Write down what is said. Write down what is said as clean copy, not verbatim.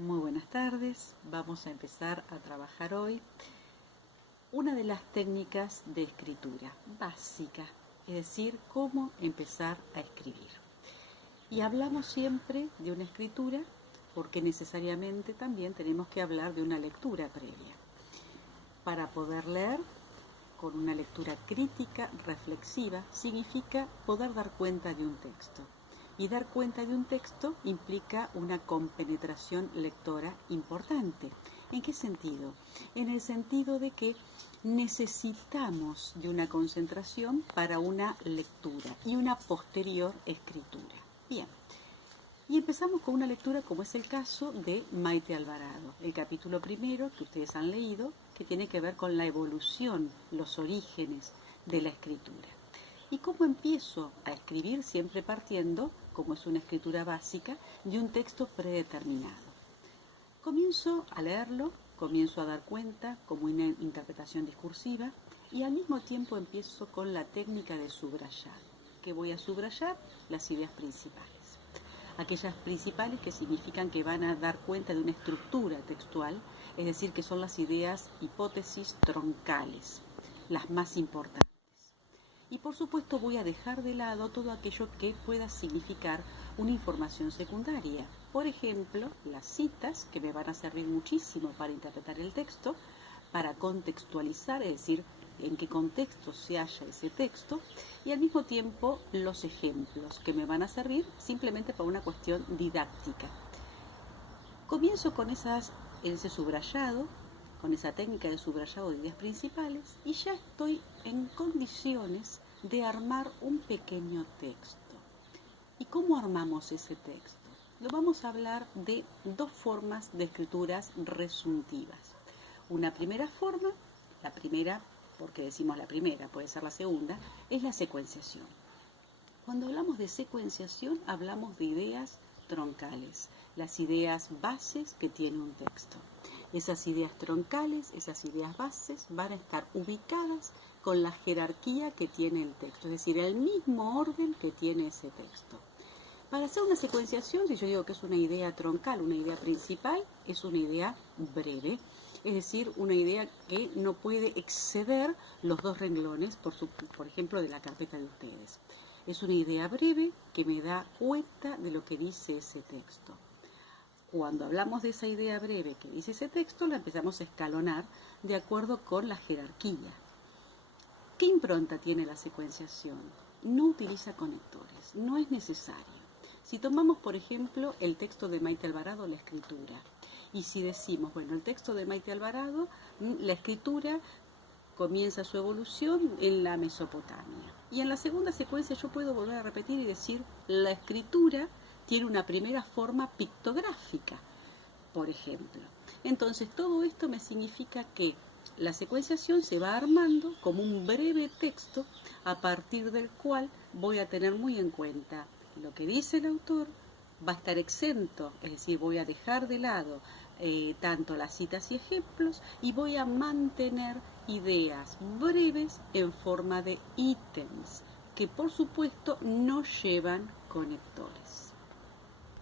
Muy buenas tardes, vamos a empezar a trabajar hoy una de las técnicas de escritura básica, es decir, cómo empezar a escribir. Y hablamos siempre de una escritura porque necesariamente también tenemos que hablar de una lectura previa. Para poder leer con una lectura crítica, reflexiva, significa poder dar cuenta de un texto. Y dar cuenta de un texto implica una compenetración lectora importante. ¿En qué sentido? En el sentido de que necesitamos de una concentración para una lectura y una posterior escritura. Bien, y empezamos con una lectura como es el caso de Maite Alvarado, el capítulo primero que ustedes han leído, que tiene que ver con la evolución, los orígenes de la escritura. ¿Y cómo empiezo a escribir? Siempre partiendo, como es una escritura básica, de un texto predeterminado. Comienzo a leerlo, comienzo a dar cuenta como una interpretación discursiva y al mismo tiempo empiezo con la técnica de subrayado, que voy a subrayar las ideas principales. Aquellas principales que significan que van a dar cuenta de una estructura textual, es decir, que son las ideas, hipótesis troncales, las más importantes. Y por supuesto voy a dejar de lado todo aquello que pueda significar una información secundaria. Por ejemplo, las citas, que me van a servir muchísimo para interpretar el texto, para contextualizar, es decir, en qué contexto se halla ese texto, y al mismo tiempo los ejemplos, que me van a servir simplemente para una cuestión didáctica. Comienzo con ese subrayado, con esa técnica de subrayado de ideas principales, y ya estoy en condiciones de armar un pequeño texto. ¿Y cómo armamos ese texto? Lo vamos a hablar de dos formas de escrituras resuntivas. Una primera forma, la primera, porque decimos la primera, puede ser la segunda, es la secuenciación. Cuando hablamos de secuenciación, hablamos de ideas troncales, las ideas bases que tiene un texto. Esas ideas troncales, esas ideas bases van a estar ubicadas con la jerarquía que tiene el texto, es decir, el mismo orden que tiene ese texto. Para hacer una secuenciación, si yo digo que es una idea troncal, una idea principal, es una idea breve, es decir, una idea que no puede exceder los 2 renglones, por ejemplo, de la carpeta de ustedes. Es una idea breve que me da cuenta de lo que dice ese texto. Cuando hablamos de esa idea breve que dice ese texto, la empezamos a escalonar de acuerdo con la jerarquía. ¿Qué impronta tiene la secuenciación? No utiliza conectores, no es necesario. Si tomamos, por ejemplo, el texto de Maite Alvarado, la escritura, y si decimos, bueno, el texto de Maite Alvarado, la escritura comienza su evolución en la Mesopotamia. Y en la segunda secuencia yo puedo volver a repetir y decir, la escritura tiene una primera forma pictográfica, por ejemplo. Entonces, todo esto me significa que la secuenciación se va armando como un breve texto a partir del cual voy a tener muy en cuenta lo que dice el autor, va a estar exento, es decir, voy a dejar de lado tanto las citas y ejemplos y voy a mantener ideas breves en forma de ítems que por supuesto no llevan conectores.